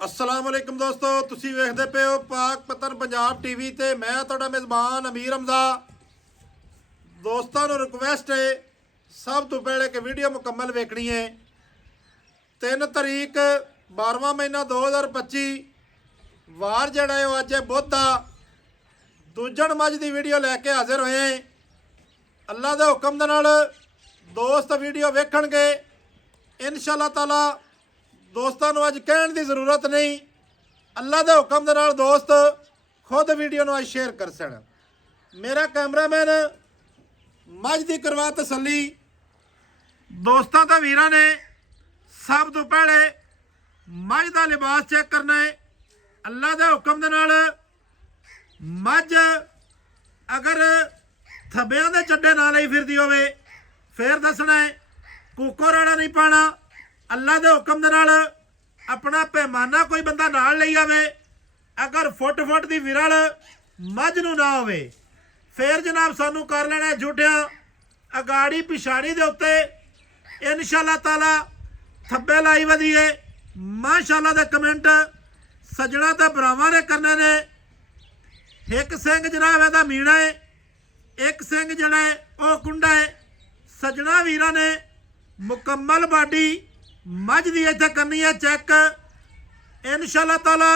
अस्सलाम वालेकुम दोस्तों, तुसी वेखदे पे हो पाक पतन पंजाब टीवी ते मैं तुहाडा मेज़बान अमीर हमजा। दोस्तों रिक्वेस्ट है सब तो पहले कि वीडियो मुकम्मल वेखनी है। 3 तारीख 12वां महीना 2025 वार जड़ा है अज है बुध दा दूजण मझ की वीडियो लैके हाजिर होए हैं। अल्लाह के हुक्म दे नाल दोस्त वीडियो वेखणगे इंशाअल्लाह ताला। दोस्तों अज कहने की जरूरत नहीं, अल्लाह के हुक्म के नाल दोस्त खुद वीडियो अज शेयर कर सन। मेरा कैमरामैन मझ की करवा तसली। दोस्तों तो वीर ने सब तो पहले मझ का लिबास चेक करना है। अल्लाह के हुक्म के नाल मझ अगर थब्बियां दे चड्डे ना लाई फिरदी होवे फिर दसना है। कूको राड़ा नहीं पाना। अल्लाह के हुक्म दे नाल अपना पैमाना कोई बंदा नाल लई आवे। अगर फुट की विरल मझ नूं ना होवे फिर जनाब सानू कर लेना जुटिया अगाड़ी पिछाड़ी दे उत्ते इंशाअल्लाह ताला थब्बे लाई वधिए। माशाअल्लाह दे कमेंट सजना ते भरावां ने करने ने। एक सिंह जनाब इहदा मीणा है, एक सिंह जिहड़ा है वह कुंडा है। सजना वीरां ने मुकम्मल बाडी मझ की इत्थे करनी है चेक इंशाअल्लाह ताला।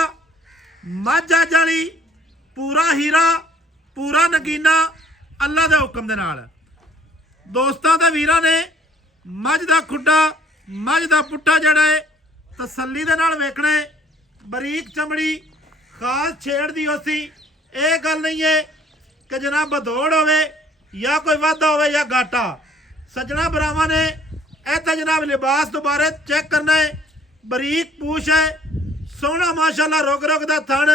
मझ अज वाली पूरा हीरा पूरा नगीना अल्लाह के हुक्म दे नाल। दोस्तों ते वीरां ने मझ का खुड्डा मझ का पुट्ठा जड़ा है तसल्ली दे नाल वेखना है। बरीक चमड़ी खास छेड़ दी होसी। ये गल नहीं है कि जनाब बदौड़ होवे या कोई वाधा होवे या घाटा। सजना भरावां ने इत्थे जनाब लिबास दोबारे चेक करना है। बरीक पूछ है, सोहना माशाअल्लाह रुग रुग दा थण,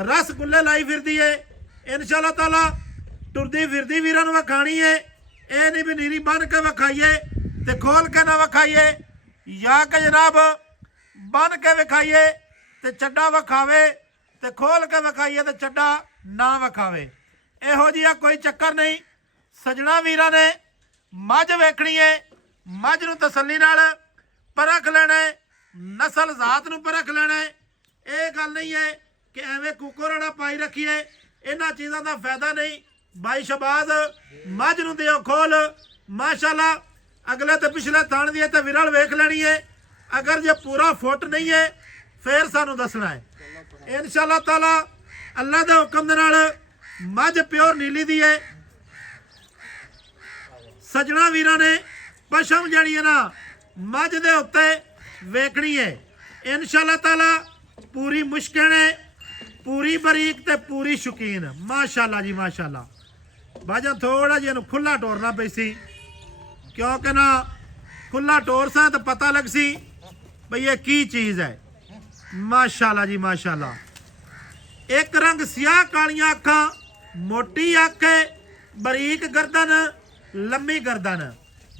रसगुल्ले लाई फिरदी है इंशाअल्लाह ताला। टुरदी फिरदी वीरां नूं विखाणी है। ये नहीं भी नीरी बन के विखाइए ते खोल के ना विखाइए या कि जनाब बन के विखाइए ते चड्डा विखावे ते खोल के विखाइए ते चड्डा ना विखावे। इहो जिहा कोई चक्कर नहीं। सजना वीरां ने मझ वेखनी है। मझ नूं तसल्ली नाल परख लेना है, नस्ल जात नूं परख लेना है। ये गल नहीं है कि एवें कूको राड़ा पाई रखिए, इन्हां चीज़ों का फायदा नहीं। बाई शबाज मझ नूं दिओ खोल माशाअल्लाह। अगले तो पिछले थान दी ते विरल वेख लेनी है। अगर जे पूरा फुट नहीं है फिर सानू दसना है इंशाअल्लाह ताला। अल्लाह के हुक्म दे नाल मझ प्योर नीली दी है। सजना वीरां ने पशम जड़ी है ना मझ दे उत्ते वेखनी है इंशाअल्लाह ताला। पूरी मुश्किल है, पूरी बरीक ते पूरी शौकीन माशाअल्लाह जी माशाअल्लाह। बाजा थोड़ा जिहा खुला टोरना पई सी क्योंकि ना खुला टोर सा तो पता लग सी भई ये की चीज़ है। माशाअल्लाह जी माशाअल्लाह। एक रंग सियाह कालियां अखां, मोटी अख है, बरीक गर्दन, लम्मी गर्दन।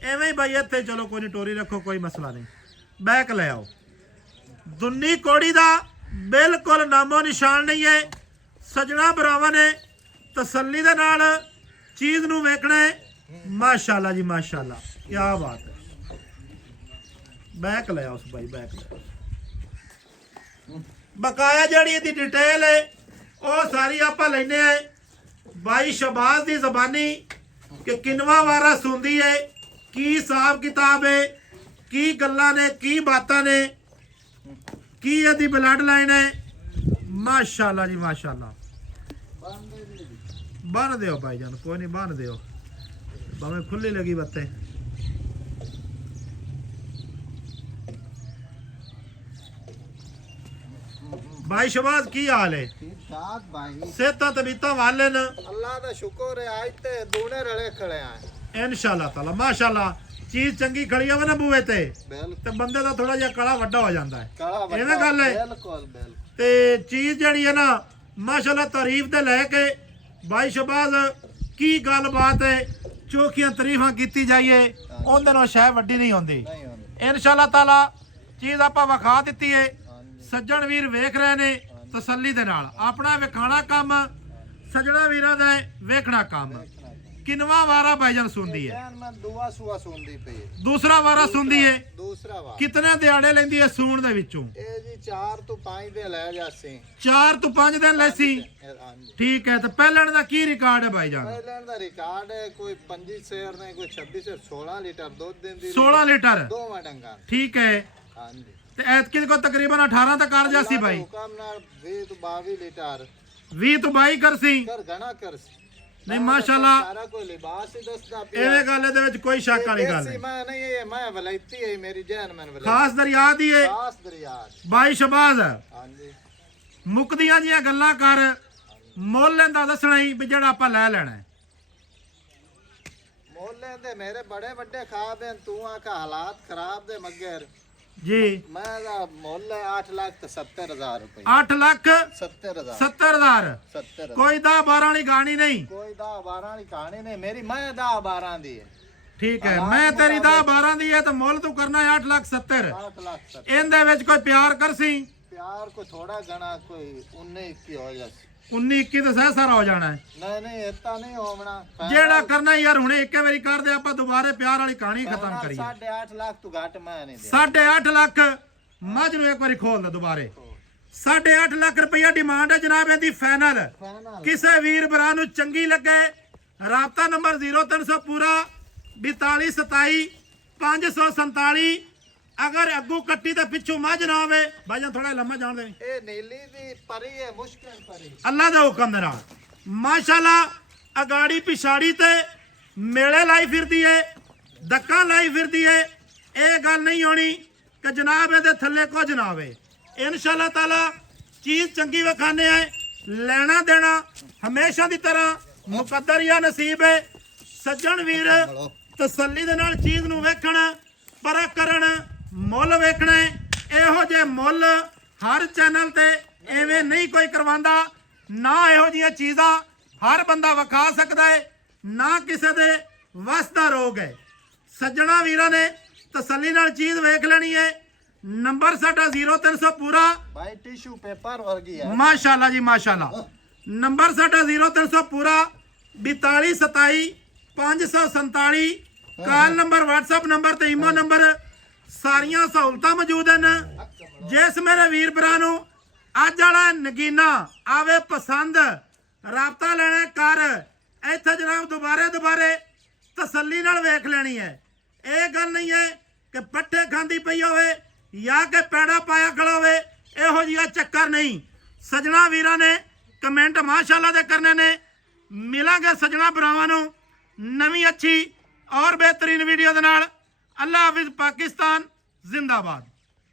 एवें ही भाई इत्थे चलो कोई नहीं टोरी रखो कोई मसला नहीं। बैक ले आओ। दुन्नी कोड़ी दा बिल्कुल नामो निशान नहीं है। सजना भरावां ने तसल्ली दे नाल चीज़ नूं वेखना है। माशाअल्लाह जी माशाअल्लाह, क्या बात है। बैक ले आओ भाई, बैक ले आओ। बकाया जड़ी दी डिटेल है वो सारी आपां लैने हैं भाई शबाज दी ज़बानी कि किनवा वारा सुनदी है, की हिसाब किताब है, की गल्लां ने, की बातां ने, की यदि ब्लड लाइन है। माशाअल्लाह जी माशाअल्लाह। बन दियो भाईजान, कोई नहीं बन दियो, भावें खुली लगी बत्ते। भाई शबाज की हाल है? ठीक ठाक भाई। सेहतां तबीयतां वाले न? अल्लाह दा शुक्र है आज ते दोने रले खड़े आए इंशाअल्लाह ताला माशाअल्लाह। चीज चंगी खड़ी होवे ना बूहे ते बिल्कुल ते बंदे दा थोड़ा जिहा कड़ा वड्डा हो जांदा है। काला इवें गल है बिल्कुल बिल्कुल। ते चीज जड़ी है ना माशाअल्लाह तारीफ ते लैके भाई शबाज की गल बात है चोखियां तारीफां कीती जाइए उहदे नाल शै वड्डी नहीं होंदी नहीं होंदी इंशाअल्लाह ताला। चीज आपां विखा दित्ती है, सज्जण वीर वेख रहे ने तसल्ली दे नाल। अपना विखाना काम सज्जणा वीरां दा वेखना काम। किनवा वारा भाईजान सुनदी है? जैन मन दुआ सुआ सुनदी पई है। दूसरा वारा सुनदी है। दूसरा वार कितने दिहाड़े लेंदी है सूण दे विचों? ਇਹ ਜੀ 4 ਤੋਂ 5 ਦੇ ਲੈ ਜਾਸੀ 4 ਤੋਂ 5 दिन ਲੈਸੀ। ਹਾਂਜੀ ठीक है, तो पहलण ਦਾ ਕੀ ਰਿਕਾਰਡ ਹੈ ਭਾਈਜਾਨ? ਪਹਿਲਾਂ ਦਾ ਰਿਕਾਰਡ ਹੈ ਕੋਈ 25 ਸ਼ੇਰ ਨੇ ਕੋਈ 26 ਸ਼ੇਰ 16 ਲੀਟਰ ਦੁੱਧ ਦਿੰਦੀ 16 ਲੀਟਰ। ਦੋਵਾਂ ਡੰਗਾਂ ठीक है, ਹਾਂਜੀ ਤੇ ਐਤਕੀ ਕੋ ਤਕਰੀਬਨ 18 ਤੱਕ ਕਰ ਜਾਸੀ ਭਾਈ। ਹੁਕਮ ਨਾਲ 20 ਤੋਂ 22 ਲੀਟਰ 20 ਤੋਂ 22 ਕਰਸੀ। ਕਰ ਗਣਾ ਕਰ ਨਹੀਂ ਮਾਸ਼ਾਅੱਲਾ, ਸਾਰਾ ਕੋਈ ਲਿਬਾਸ ਹੀ ਦੱਸਦਾ ਪਿਆ। ਇਹਦੇ ਗੱਲ ਦੇ ਵਿੱਚ ਕੋਈ ਸ਼ੱਕ ਵਾਲੀ ਗੱਲ ਨਹੀਂ। ਮੈਂ ਨਹੀਂ ਇਹ ਮੈਂ ਵਲੈਤੀ ਹੈ ਮੇਰੀ ਜੈਨ ਮਨ ਵਲੈਤੀ ਖਾਸ ਦਰਿਆ ਦੀ ਏ, ਖਾਸ ਦਰਿਆ ਬਾਈ ਸ਼ਬਾਜ਼। ਹਾਂਜੀ ਮੁਕਦੀਆਂ ਜੀਆਂ ਗੱਲਾਂ ਕਰ, ਮੁੱਲ ਇਹਦਾ ਦੱਸਣਾ ਹੀ ਵੀ ਜਿਹੜਾ ਆਪਾਂ ਲੈ ਲੈਣਾ ਹੈ। ਮੋਲੇ ਦੇ ਮੇਰੇ ਬੜੇ ਵੱਡੇ ਖਾਬ ਹਨ, ਤੂੰ ਆ ਕਾ ਹਾਲਾਤ ਖਰਾਬ ਦੇ ਮਗਰ ਜੀ ਮੈਂ ਦਾ ਮੁੱਲ ਹੈ 8,70,000 ਰੁਪਏ 8 ਲੱਖ 70,000 70,000। 70,000 ਕੋਈ 10-12 ਵਾਲੀ ਗਾਣੀ ਨਹੀਂ। ਕੋਈ 10-12 ਵਾਲੀ ਕਹਾਣੀ ਨਹੀਂ ਮੇਰੀ, ਮੈਂ 10-12 ਦੀ ਹੈ। ਠੀਕ ਹੈ, ਮੈਂ ਤੇਰੀ 10-12 ਦੀ ਹੈ ਤਾਂ ਮੁੱਲ ਤੂੰ ਕਰਨਾ ਹੈ 8,70,000। 8,70,000 ਇਹਦੇ ਵਿੱਚ ਕੋਈ ਪਿਆਰ ਕਰਸੀ? ਪਿਆਰ ਕੋ ਥੋੜਾ ਗਣਾ ਕੋਈ 19-21 ਹੋ ਜਾ 19-21 ਤਾਂ ਸਹਿ ਸਾਰਾ ਹੋ ਜਾਣਾ ਹੈ। ਨਹੀਂ ਨਹੀਂ ਇਤਾ ਨਹੀਂ ਹੋਵਣਾ ਜਿਹੜਾ ਕਰਨਾ ਯਾਰ ਹੁਣੇ ਇੱਕੇ ਵਾਰੀ ਕਰਦੇ, ਆਪਾਂ ਦੁਬਾਰੇ ਪਿਆਰ ਵਾਲੀ ਕਹਾਣੀ ਖਤਮ ਕਰੀਏ। 8.5 ਲੱਖ ਤੋਂ ਘੱਟ ਮੈਂ ਨਹੀਂ ਦੇ 8.5 ਲੱਖ ਮੱਝ ਨੂੰ ਇੱਕ ਵਾਰੀ ਖੋਲ ਦੇ ਦੁਬਾਰੇ। 8.5 ਲੱਖ ਰੁਪਈਆ ਡਿਮਾਂਡ ਹੈ ਜਨਾਬ ਇਹਦੀ ਫਾਈਨਲ। ਕਿਸੇ ਵੀਰ ਭਰਾ ਨੂੰ ਚੰਗੀ ਲੱਗੇ ਰਾਬਤਾ ਨੰਬਰ 0300 ਪੂਰਾ 4227 547। ਅਗਰ ਅੱਗੂ ਕੱਟੀ ਤੇ ਪਿੱਛੋਂ ਮੱਝ ਨਾ ਹੋਵੇ ਭਾਈਜਾਨ ਥੋੜਾ ਲੰਮਾ ਜਾਣ ਦੇ। ਇਹ ਨੀਲੀ ਦੀ ਪਰੀ ਹੈ, ਮੁਸ਼ਕਿਲ ਪਰੀ ਅੱਲਾ ਦੇ ਹੁਕਮ ਦੇ ਨਾਲ ਮਾਸ਼ਾਅੱਲਾ ਅਗਾੜੀ ਪਿਛਾੜੀ ਤੇ ਮੇਲੇ ਲਾਈ ਫਿਰਦੀ ਏ, ਧੱਕਾ ਲਾਈ ਫਿਰਦੀ ਏ। ਇਹ ਗੱਲ ਨਹੀਂ ਹੋਣੀ ਕਿ ਜਨਾਬ ਇਹਦੇ ਥੱਲੇ ਕੁਝ ਨਾ ਆਵੇ। ਇਨਸ਼ਾਅੱਲਾ ਤਾਲਾ ਚੀਜ਼ ਚੰਗੀ ਵਿਖਾਣੇ ਆ। ਲੈਣਾ ਦੇਣਾ ਹਮੇਸ਼ਾ ਦੀ ਤਰ੍ਹਾਂ ਮੁਕੱਦਰ ਜਾਂ ਨਸੀਬ ਹੈ। ਸੱਜਣ ਵੀਰ ਤਸੱਲੀ ਦੇ ਨਾਲ ਚੀਜ਼ ਨੂੰ ਵੇਖਣ, ਪਰਖ ਕਰਨ, ਮੁੱਲ ਵੇਖਣਾ ਹੈ। ਇਹੋ ਜਿਹੇ ਮੁੱਲ ਹਰ ਚੈਨਲ ਤੇ ਐਵੇਂ ਨਹੀਂ ਕੋਈ ਕਰਵਾਉਂਦਾ, ਨਾ ਇਹੋ ਜਿਹੀਆਂ ਚੀਜ਼ਾਂ ਹਰ ਬੰਦਾ ਵਿਖਾ ਸਕਦਾ ਹੈ, ਨਾ ਕਿਸੇ ਦੇ ਵੱਸ ਦਾ ਰੋਗ ਹੈ। ਸੱਜਣਾ ਵੀਰਾਂ ਨੇ ਤਸੱਲੀ ਨਾਲ ਚੀਜ਼ ਵੇਖ ਲੈਣੀ ਹੈ। ਨੰਬਰ ਸਾਡਾ 0300 ਪੂਰਾ ਭਾਈ ਟਿਸ਼ੂ ਪੇਪਰ ਵਰਗੀ ਹੈ ਮਾਸ਼ਾਅੱਲਾ ਜੀ ਮਾਸ਼ਾਅੱਲਾ। ਨੰਬਰ ਸਾਡਾ 0300 ਪੂਰਾ 4227 547। ਕਾਲ ਨੰਬਰ, WhatsApp ਨੰਬਰ ਤੇ ਈਮੋ ਨੰਬਰ, ਸਾਰੀਆਂ ਸਹੂਲਤਾਂ ਮੌਜੂਦ ਹਨ। ਜਿਸ ਮੇਰੇ ਵੀਰ ਭਰਾ ਨੂੰ ਅੱਜ ਵਾਲਾ ਨਗੀਨਾ ਆਵੇ ਪਸੰਦ, ਰਾਬਤਾ ਲੈਣਾ ਕਰ ਇੱਥੇ ਜਨਾਬ ਦੁਬਾਰੇ ਤਸੱਲੀ ਨਾਲ ਵੇਖ ਲੈਣੀ ਹੈ। ਇਹ ਗੱਲ ਨਹੀਂ ਹੈ ਕਿ ਪੱਠੇ ਖਾਂਦੀ ਪਈ ਹੋਵੇ ਜਾਂ ਕਿ ਪੈੜਾ ਪਾਇਆ ਖੜਾ ਹੋਵੇ, ਇਹੋ ਜਿਹਾ ਚੱਕਰ ਨਹੀਂ। ਸਜਣਾ ਵੀਰਾਂ ਨੇ ਕਮੈਂਟ ਮਾਸ਼ਾਅੱਲਾ ਦੇ ਕਰਨੇ ਨੇ। ਮਿਲਾਂਗੇ ਸਜਣਾ ਭਰਾਵਾਂ ਨੂੰ ਨਵੀਂ ਅੱਛੀ और बेहतरीन वीडियो दे नाल। अल्लाह हाफिज, पाकिस्तान जिंदाबाद।